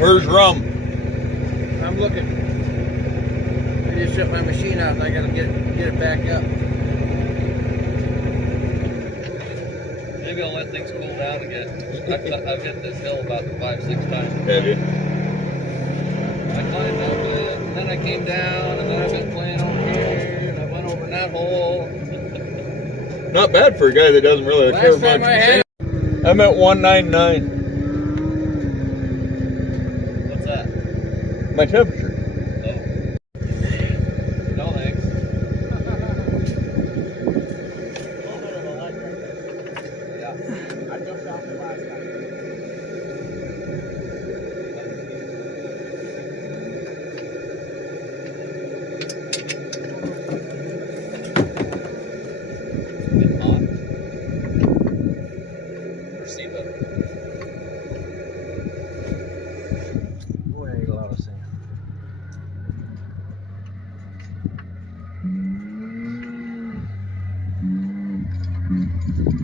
Where's rum? I'm looking. I just shut my machine out and I gotta get it back up. Maybe I'll let things cool down again. I've hit this hill about 5-6 times. Have you? I climbed up it, and then I came down, and then I've been playing over here, and I went over in that hole. Not bad for a guy that doesn't really care Last time much. I had I'm at 199. What's that? My temperature. Oh. No thanks. Yeah. I jumped off the last time. Getting hot. Or Steve-up. Boy, I ate a lot of sand.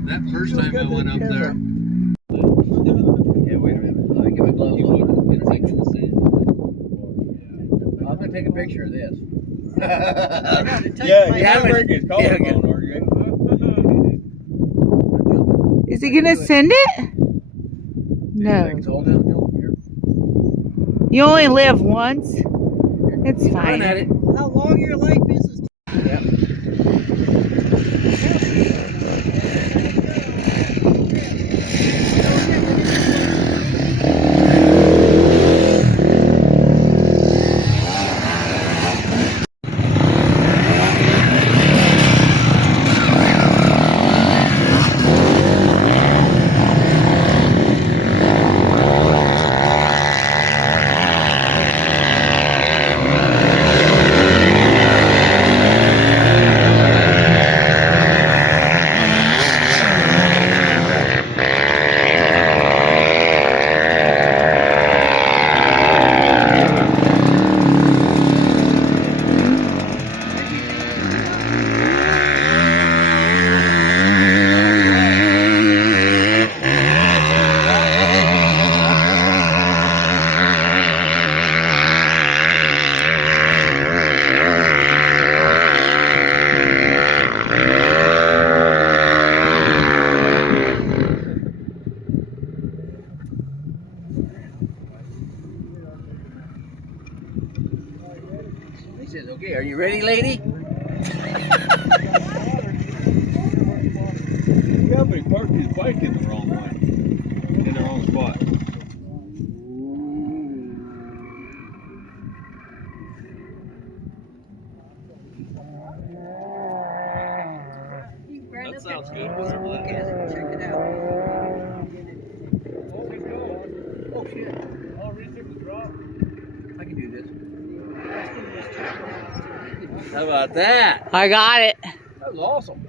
That first time I went up there. Yeah, wait a minute. Let me get my gloves You on. would intersect in the sand. I'm gonna take a picture of this. Yeah, you haven't- break his collarbone, are you? Is he gonna send it? No. It's all downhill from here. You only live once. It's Run fine. at it. How long your life is? Yeah. He says, okay, are you ready, lady? Yeah, but he parked his bike in the wrong way. In the wrong spot. That sounds good. Whatever that is. Check it out. Oh, shit. I can do this. How about that? I got it. That was awesome.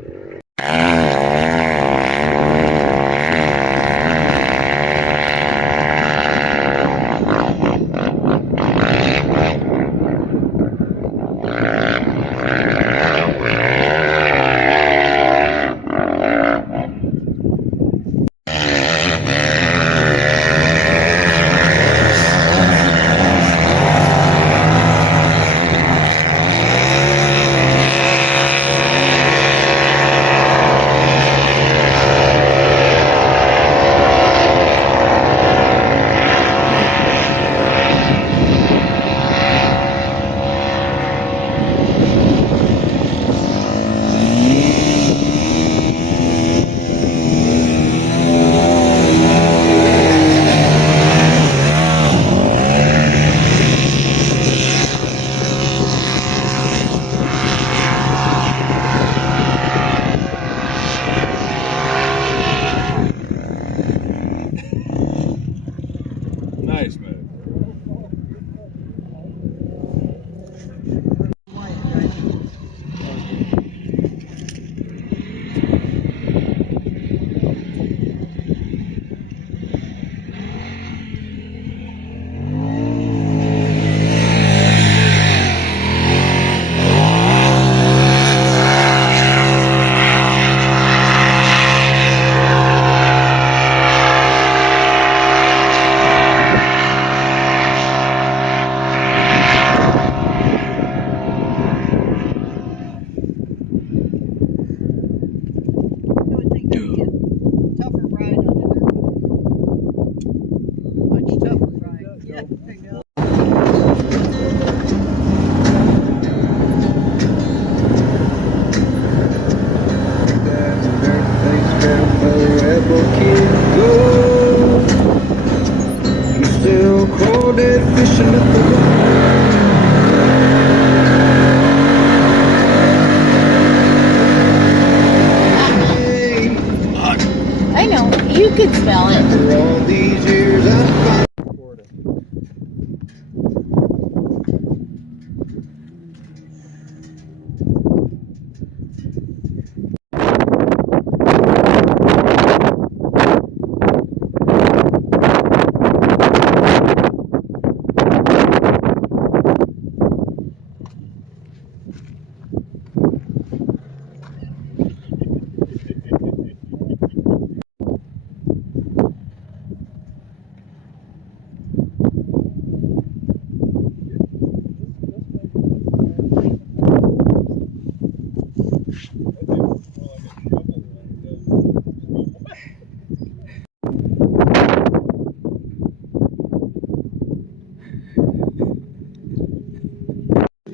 you can smell it. After all these years, I finally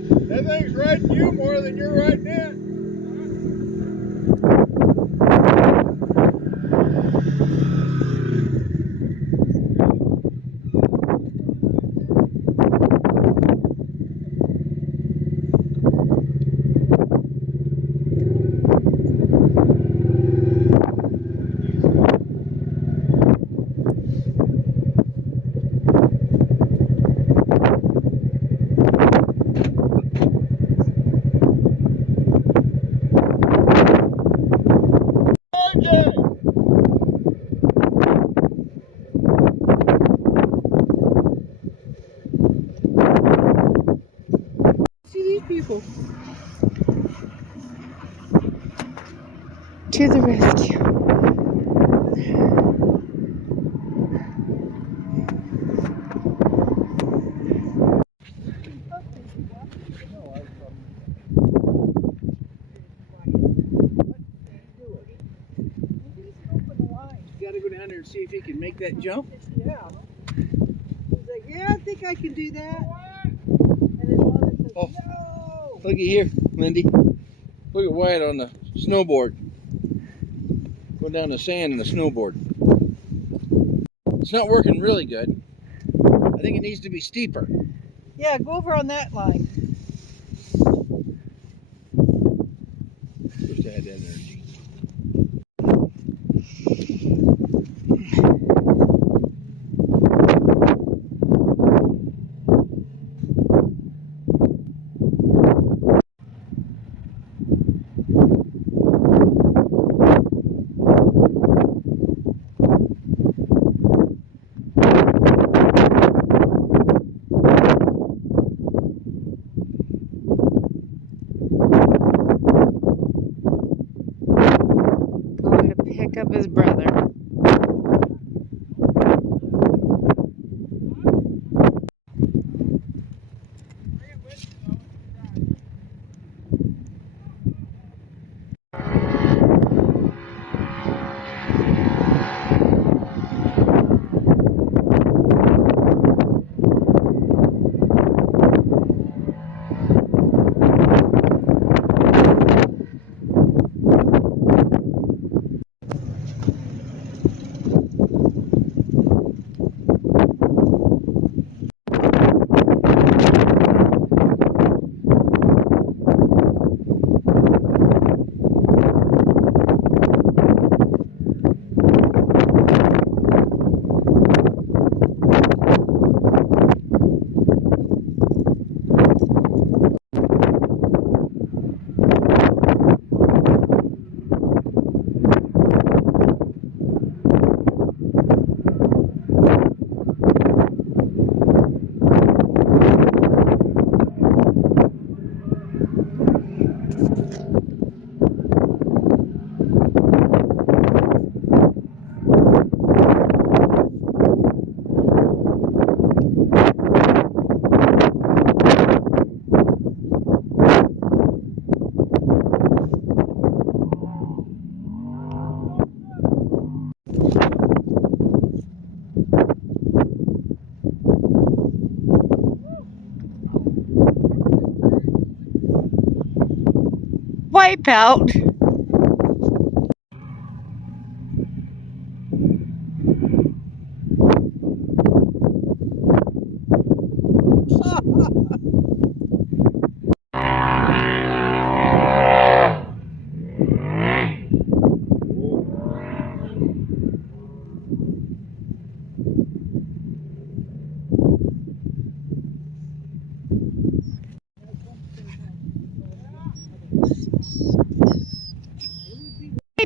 That thing's riding you more than you're riding it. See these people. To the rescue. You gotta go down there and see if he can make that jump. Yeah. He's like, yeah, I think I can do that. And his mother says, Oh. no. Looky here, Lindy. Look at Wyatt on the snowboard. Going down the sand in the snowboard. It's not working really good. I think it needs to be steeper. Yeah, go over on that line. Wish I had that energy. Going to pick up his brother. Wipeout.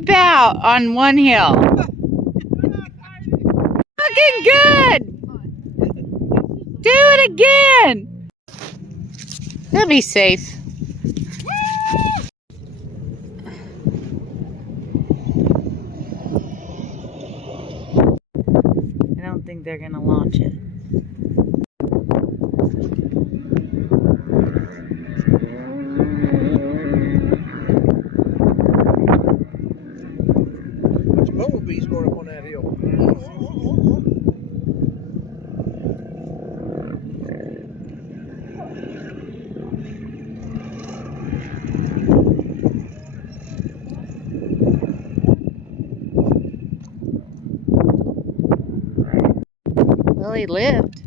flip out on one hill. Looking good. Do it again. He'll be safe. I don't think they're gonna launch it. Bunch of bumblebees going up on that hill. Well, he lived.